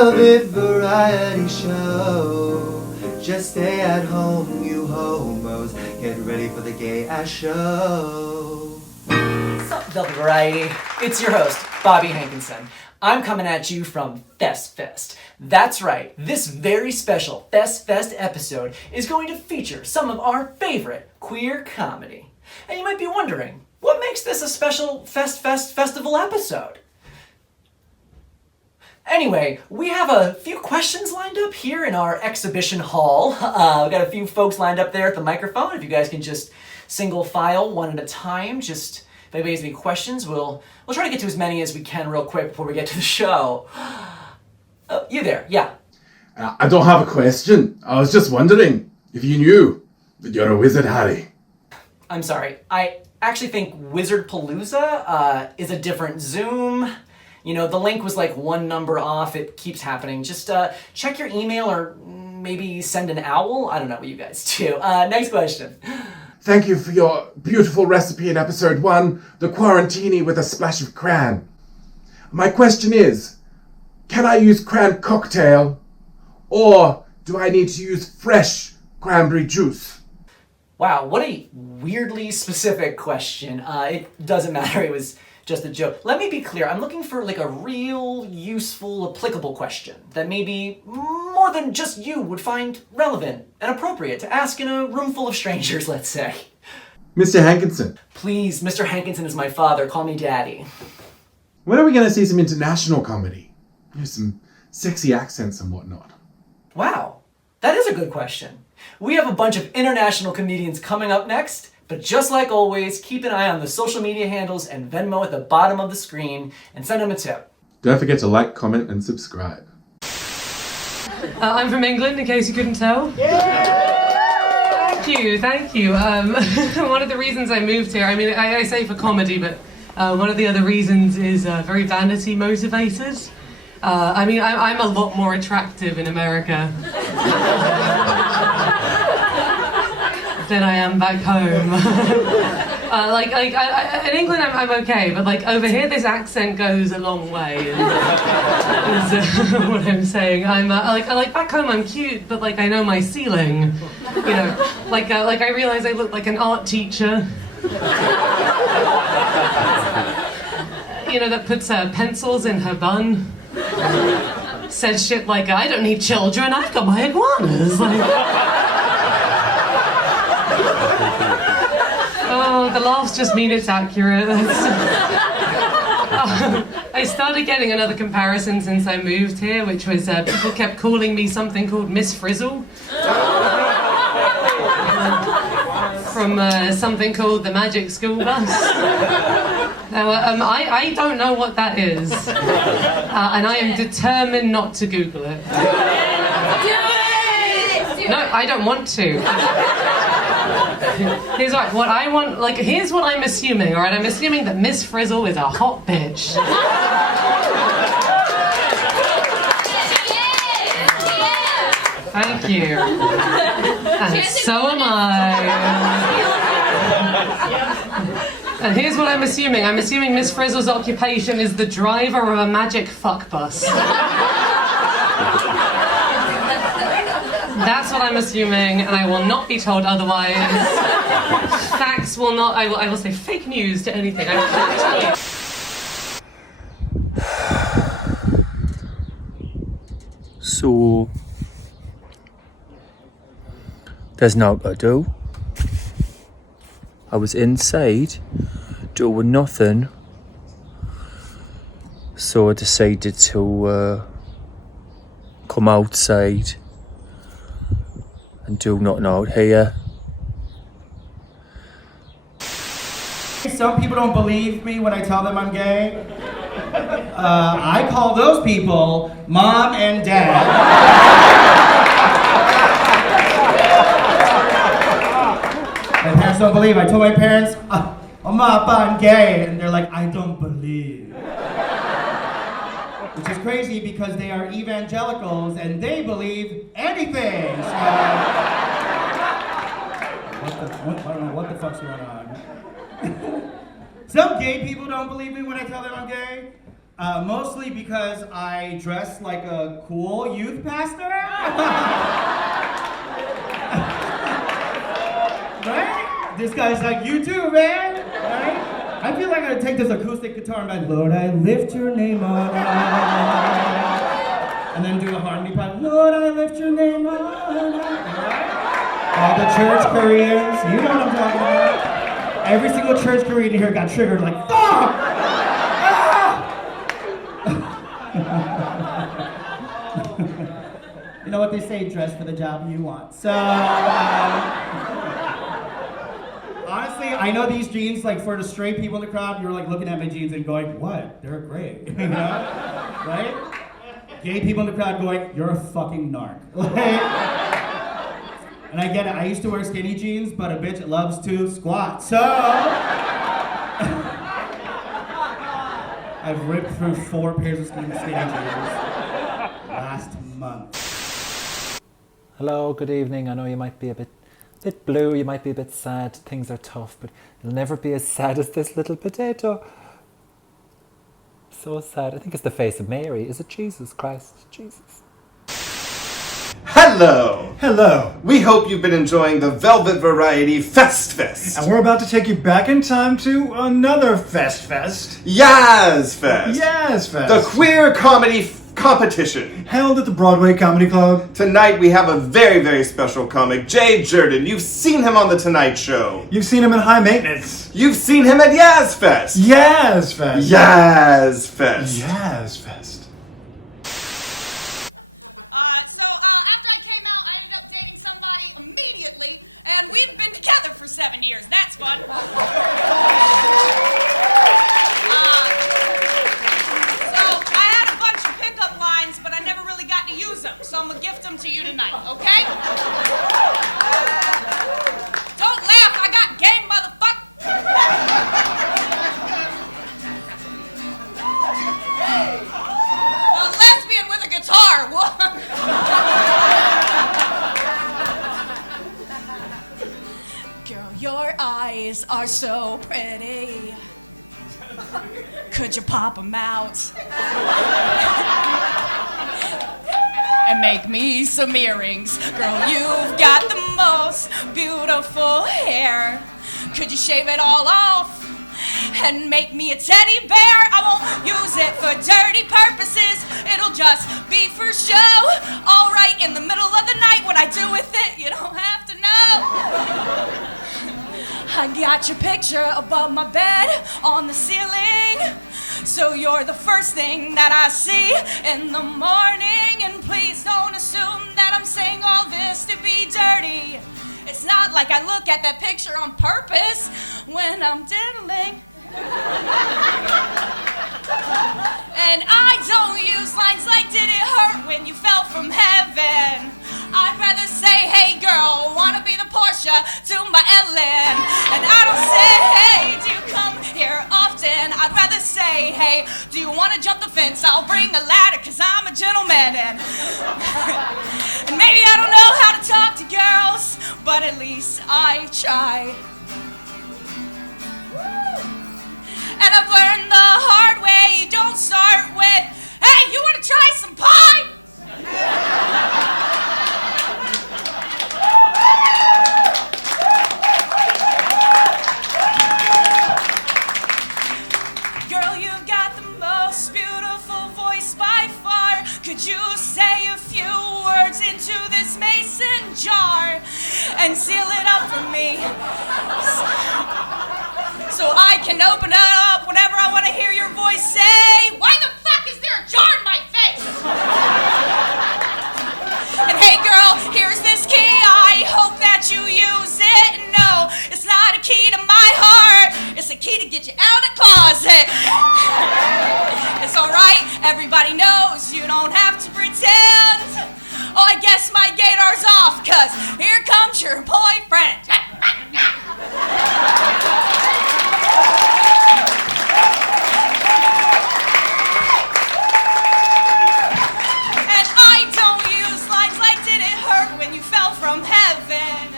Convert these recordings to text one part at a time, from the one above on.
velvet variety show. Just stay at home, you homos. Get ready for the gay-ass show. Sup, Double Variety? It's your host, Bobby Hankinson. I'm coming at you from Fest. That's right, this very special Fest episode is going to feature some of our favorite queer comedy. And you might be wondering, what makes this a special festival episode? Anyway, we have a few questions lined up here in our exhibition hall. We've got a few folks lined up there at the microphone. If you guys can just single file one at a time, just if anybody has any questions, we'll try to get to as many as we can real quick before we get to the show. You there, yeah. I don't have a question. I was just wondering if you knew that you're a wizard, Harry. I'm sorry. I actually think Wizard Palooza is a different Zoom. You know, the link was like one number off. It keeps happening. Just check your email or maybe send an owl. I don't know what you guys do. Next question. Thank you for your beautiful recipe in episode 1, the quarantini with a splash of cran. My question is, can I use cran cocktail or do I need to use fresh cranberry juice? Wow, what a weirdly specific question. It doesn't matter. It was just a joke. Let me be clear. I'm looking for like a real, useful, applicable question that maybe more than just you would find relevant and appropriate to ask in a room full of strangers, let's say. Mr. Hankinson. Please, Mr. Hankinson is my father. Call me Daddy. When are we going to see some international comedy? There's some sexy accents and whatnot. Wow, that is a good question. We have a bunch of international comedians coming up next. But just like always, keep an eye on the social media handles and Venmo at the bottom of the screen and send them a tip. Don't forget to like, comment, and subscribe. I'm from England, in case you couldn't tell. Yeah! Thank you. One of the reasons I moved here, I mean, I say for comedy, but one of the other reasons is very vanity motivated. I mean, I'm a lot more attractive in America than I am back home. In England I'm okay, but like over here this accent goes a long way. Is what I'm saying. I'm like back home I'm cute, but like I know my ceiling. You know, like I realize I look like an art teacher. You know, that puts pencils in her bun. Says shit like, I don't need children, I've got my iguanas. Oh, the laughs just mean it's accurate. I started getting another comparison since I moved here, which was people kept calling me something called Miss Frizzle. From something called the Magic School Bus. Now, I don't know what that is. And I am determined not to Google it. Do it! No, I don't want to. Here's what I want, like, here's what I'm assuming, alright? I'm assuming that Miss Frizzle is a hot bitch. Thank you. And so am I. And here's what I'm assuming. I'm assuming Miss Frizzle's occupation is the driver of a magic fuck bus. That's what I'm assuming, and I will not be told otherwise. Facts will not, I will say fake news to anything. So, there's nothing to do. I was inside doing nothing, so I decided to come outside and do nothing out here. Some people don't believe me when I tell them I'm gay. I call those people Mom and Dad. My parents don't believe. I told my parents, Mama, I'm gay. And they're like, I don't believe. Which is crazy because they are evangelicals and they believe anything. So, I don't know what the fuck's going on. Some gay people don't believe me when I tell them I'm gay. Mostly because I dress like a cool youth pastor. Right? This guy's like, you too, man. Right? I feel like I gotta take this acoustic guitar and be like, Lord, I lift your name on high. And then do a harmony part, Lord, I lift your name on high. All the church Koreans, you know what I'm talking about. Every single church Korean here got triggered like, fuck! You know what they say, dress for the job you want. So, honestly, I know these jeans, like for the straight people in the crowd, you're like looking at my jeans and going, what? They're great, you know? Right? Gay people in the crowd going, you're a fucking narc. And I get it, I used to wear skinny jeans, but a bitch loves to squat. So, I've ripped through 4 pairs of skinny jeans last month. Hello, good evening. I know you might be a bit blue, you might be a bit sad, things are tough, but you'll never be as sad as this little potato. So sad. I think it's the face of Mary. Is it Jesus Christ? Jesus. Hello! Hello. We hope you've been enjoying the Velvet Variety Fest Fest. And we're about to take you back in time to another Fest. Yaz Fest. Yes, Fest. The queer comedy competition. Held at the Broadway Comedy Club. Tonight we have a very, very special comic, Jurden. You've seen him on The Tonight Show. You've seen him in High Maintenance. You've seen him at Yaz Fest. Yes, Fest. Yaz Fest. Yes, Fest. So after I came out, I ended up dating somebody immediately, and we've been together for 7 years. That's fun. So I had a bunch of pickup lines, but I never really got to use them, so I'm gonna gift them to you tonight, okay? Don't laugh, I got game, motherfucker. A lesbian with a guitar. What? Girl, your eyes are so pretty. Could you pop them out? And make me some earrings. Girl, you've got the most beautiful hair. Could you shave it all off and make me a teddy bear? I won't use it for dirty purposes. It'll just be for show. All right, in the middle of the night, what I do with it, you don't have to know. I got your picture above my bed on the ceiling, so you're the first thing that I see in the morning. And please don't assume that I'm saying all this to be dirty. It's not like I look at that picture on purpose when I'm diddling. And I don't use lines like, did it hurt when you fell from heaven? I'd rather say, hey girl, wanna be the Portia to my Ellen. And I don't say, hey, do you come here often? I'd rather say, hey, do you wanna jump the fence? I'll bring a ladder, cause I'm a gentleman. And maybe I don't know how to talk to girls, but at least I try. And I've learned the hard way, you don't start with, hey, you wanna try some pie? Girl, you've got the most beautiful voice by far. Could you say a few words into this mason jar and seal it up for me? So I can open it up whenever I want to hear your voice say, why the fuck is there a jar in my face? And hey girl, here's this key, I hope that you use it. No, it's not a key to my heart, it's a key to get you out of the closet. It's alright, everybody knows you don't have to pretend. Oh, I guess my gator's off, cause here comes your boyfriend. And I don't use lines like, did it hurt when you fell from heaven?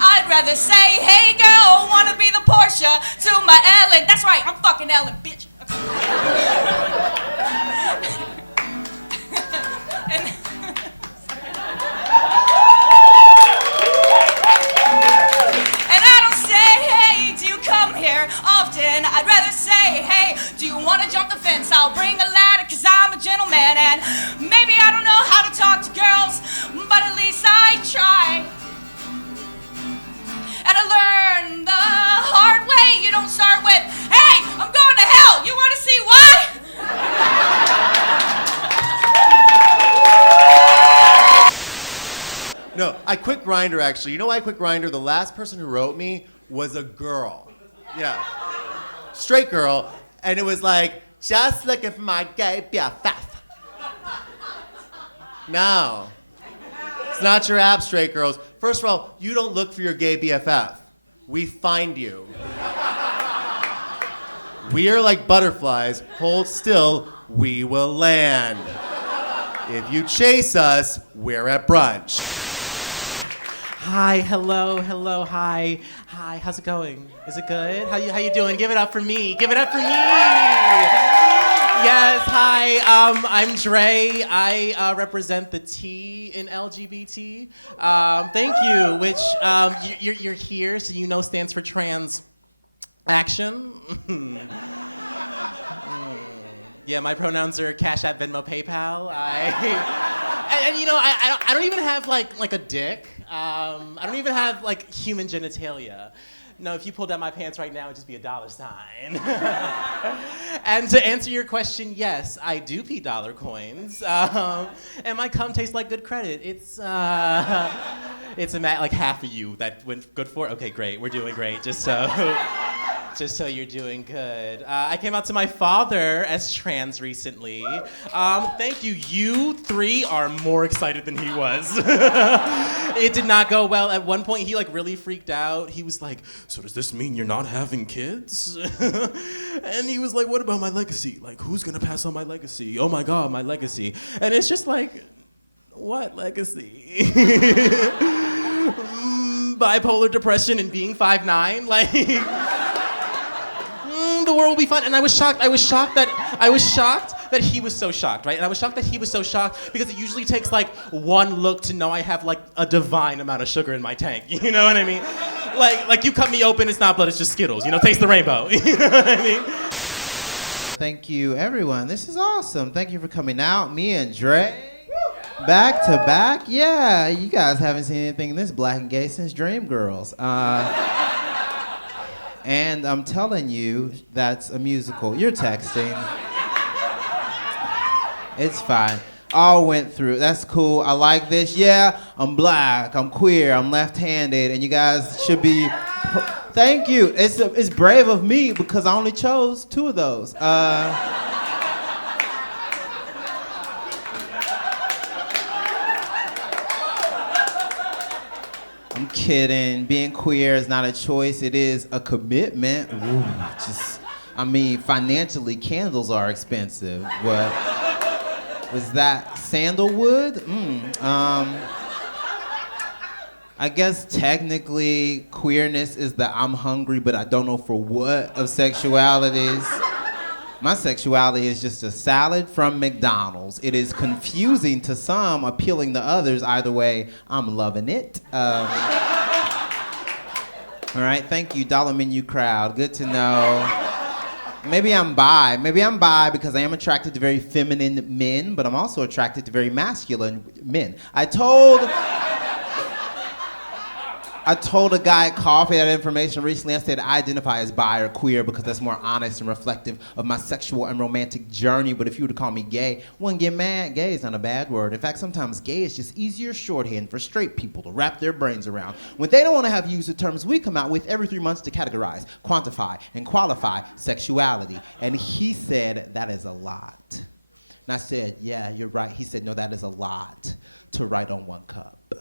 I'd rather say, hey girl, wanna be the Portia to my Ellen. That's right, I'm fucking Ellen, bitch. No, I quit Grindr actually. You know why I quit Grindr? The last person who wrote me was a girl. Yeah. Straight girl. And it was like, just looking for my gay BFF. No. It's not your app, straight girls. First of all, you don't look for your gay BFF. We find you. We are like butterflies. Hold still, we will land. If you chase us, we're at brunch. Hi, hello, hi. Hi, how's it going? Is it good? How you doing? Give it up for me. Give it up for me. Yes, hi. I'm Dre. I represent the T in LGBT. Thank you. Which you're here, so you know stands for trans action. Yeah, my pronouns are Cash App, Venmo, PayPal. And you know, I don't even have like a dick. I don't even have like human genitalia. No, if you pulled down my pants right now, it'd just be a $. And to answer your question, yes, I do pee dollar coins. And my cum tastes like good credit. It's like half of you that went good for. Okay, great, we're doing great. Just so you're doing good. I came out to my father as trans recently. Thank you. You three are more excited than he was. It did not go well. At one point, he like really freaked out. He was like, so does this mean you're not having kids? And he was like, what about my legacy? Like, who's gonna pass on my legacy? Oh my God, my legacy. And it's just like, what legacy? Bipolar depression and being 5'9", like... the world will be fine. And I was shocked that he was so shocked, right? And I was shocked that he was so shocked because it usually takes like one look to know I have like a divine amount of sugar in my tank. You know what I mean? Like you cut me open, it's not blood, it's just Skittles. You know, taste the rainbow. You know what I mean? Thank you, everyone. This is awesome. Thank you for coming out. Me and Dre, back to back. Yeah, you guys haven't seen anything this black and gay since Dreamgirls. And I'm telling you, that's a musical. You're texting. It's fine. All went through. That's cool. I like this. Yeah, I'm black, I'm queer, I'm left-handed, and you guys should be... Thank you. It's brave of me because I only chose 2 of those. I'm kidding. Being queer is not a choice. It is a commitment. Ooh, financially, candles are expensive. What was that? Sandalwood? I guess technically queerness is the I'm hungry, but I don't know for what of sexualities. My sexuality is just a salad from McDonald's. It is confusing to some, appealing to others. Either way, I'm loving it. All right, thank you, Dollar Menu crowd. Good to know. Maybe I'm bi. Maybe I'm bi because I am attracted to very feminine men, but I'm also attracted to very masculine men. I told a guy at coffee that information recently. I said I identify as bi or queer because that's more honest and reflective of my sexual and romantic journey. But if you were to call me gay, wouldn't get mad. Gay is not a bad word. In fact, sometimes gay is just easier shorthand for straight people to wrap their brains around. When they don't want to have used the terms we come out with every 3 months to categorize, quantify, and qualify sexuality. And he said, that is a lot. And I said, yeah, you're right. He said, no, that is a lot to write on 1 cup.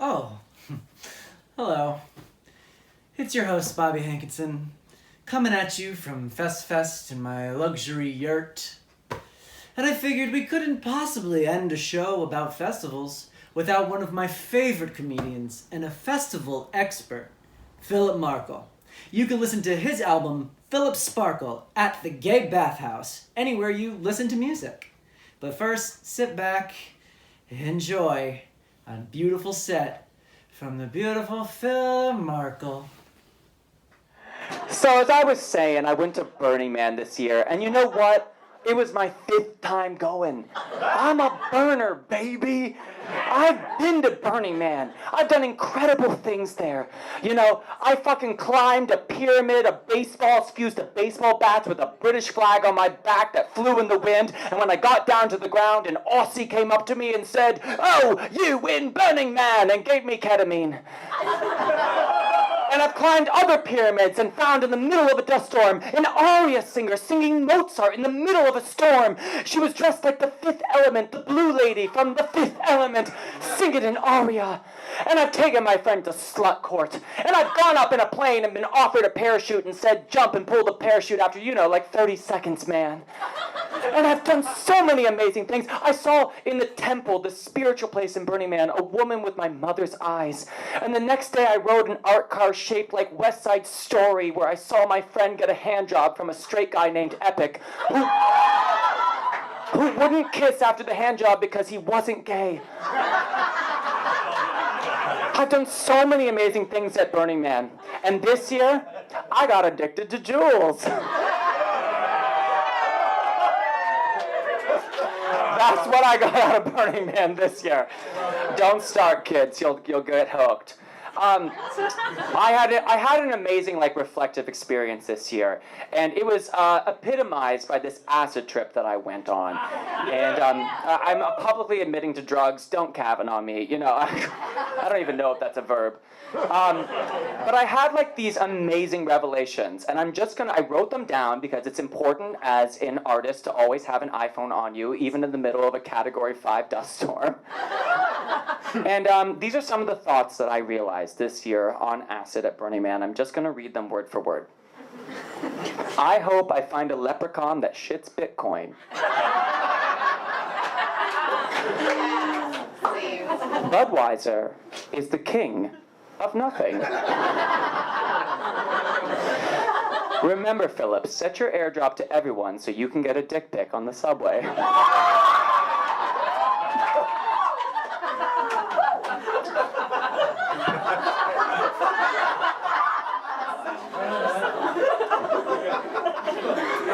Oh, hello. It's your host, Bobby Hankinson, coming at you from Fest in my luxury yurt. And I figured we couldn't possibly end a show about festivals without one of my favorite comedians and a festival expert, Philip Markle. You can listen to his album, Philip Sparkle, at the Gay Bathhouse, anywhere you listen to music. But first, sit back, enjoy a beautiful set from the beautiful Philip Markle. So as I was saying, I went to Burning Man this year, and you know what? It was my 5th time going. I'm a burner, baby. I've been to Burning Man. I've done incredible things there. You know, I fucking climbed a pyramid of baseballs fused to baseball bats with a British flag on my back that flew in the wind. And when I got down to the ground, an Aussie came up to me and said, "Oh, you win Burning Man," and gave me ketamine. And I've climbed other pyramids and found in the middle of a dust storm an aria singer singing Mozart in the middle of a storm. She was dressed like the Fifth Element, the blue lady from the Fifth Element, singing an aria. And I've taken my friend to slut court. And I've gone up in a plane and been offered a parachute and said jump and pull the parachute after, like 30 seconds, man. And I've done so many amazing things. I saw in the temple, the spiritual place in Burning Man, a woman with my mother's eyes. And the next day I rode an art car shaped like West Side Story, where I saw my friend get a hand job from a straight guy named Epic, who wouldn't kiss after the hand job because he wasn't gay. I've done so many amazing things at Burning Man. And this year, I got addicted to jewels. That's what I got out of Burning Man this year. Don't start, kids. You'll get hooked. I had an amazing reflective experience this year, and it was epitomized by this acid trip that I went on. And I'm publicly admitting to drugs. Don't Kavanaugh me. I don't even know if that's a verb. But I had these amazing revelations, and I wrote them down because it's important as an artist to always have an iPhone on you, even in the middle of a Category 5 dust storm. And these are some of the thoughts that I realized this year on acid at Burning Man. I'm just going to read them word for word. I hope I find a leprechaun that shits Bitcoin. Budweiser is the king of nothing. Remember, Philip, set your airdrop to everyone so you can get a dick pic on the subway.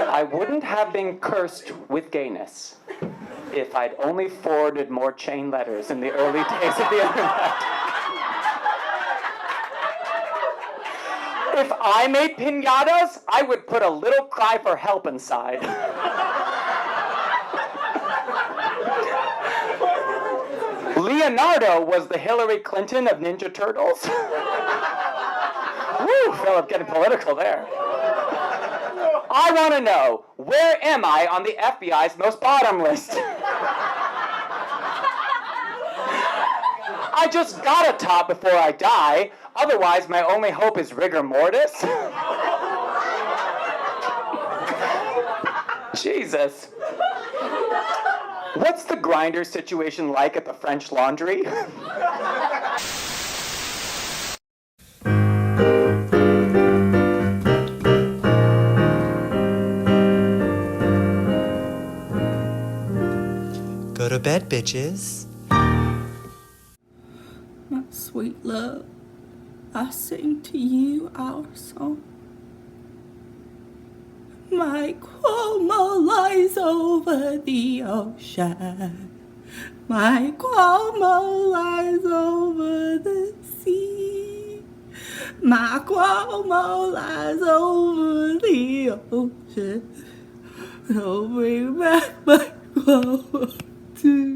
I wouldn't have been cursed with gayness if I'd only forwarded more chain letters in the early days of the internet. If I made piñatas, I would put a little cry for help inside. Leonardo was the Hillary Clinton of Ninja Turtles. Woo, Philip, getting political there. I want to know, where am I on the FBI's most bottom list? I just gotta top before I die, otherwise my only hope is rigor mortis. Jesus. What's the Grindr situation like at the French Laundry? Go to bed, bitches. My sweet love, I sing to you our song. My Corma lies over the ocean. My Corma lies over the sea. My Corma lies over the ocean. Don't bring back my Corma to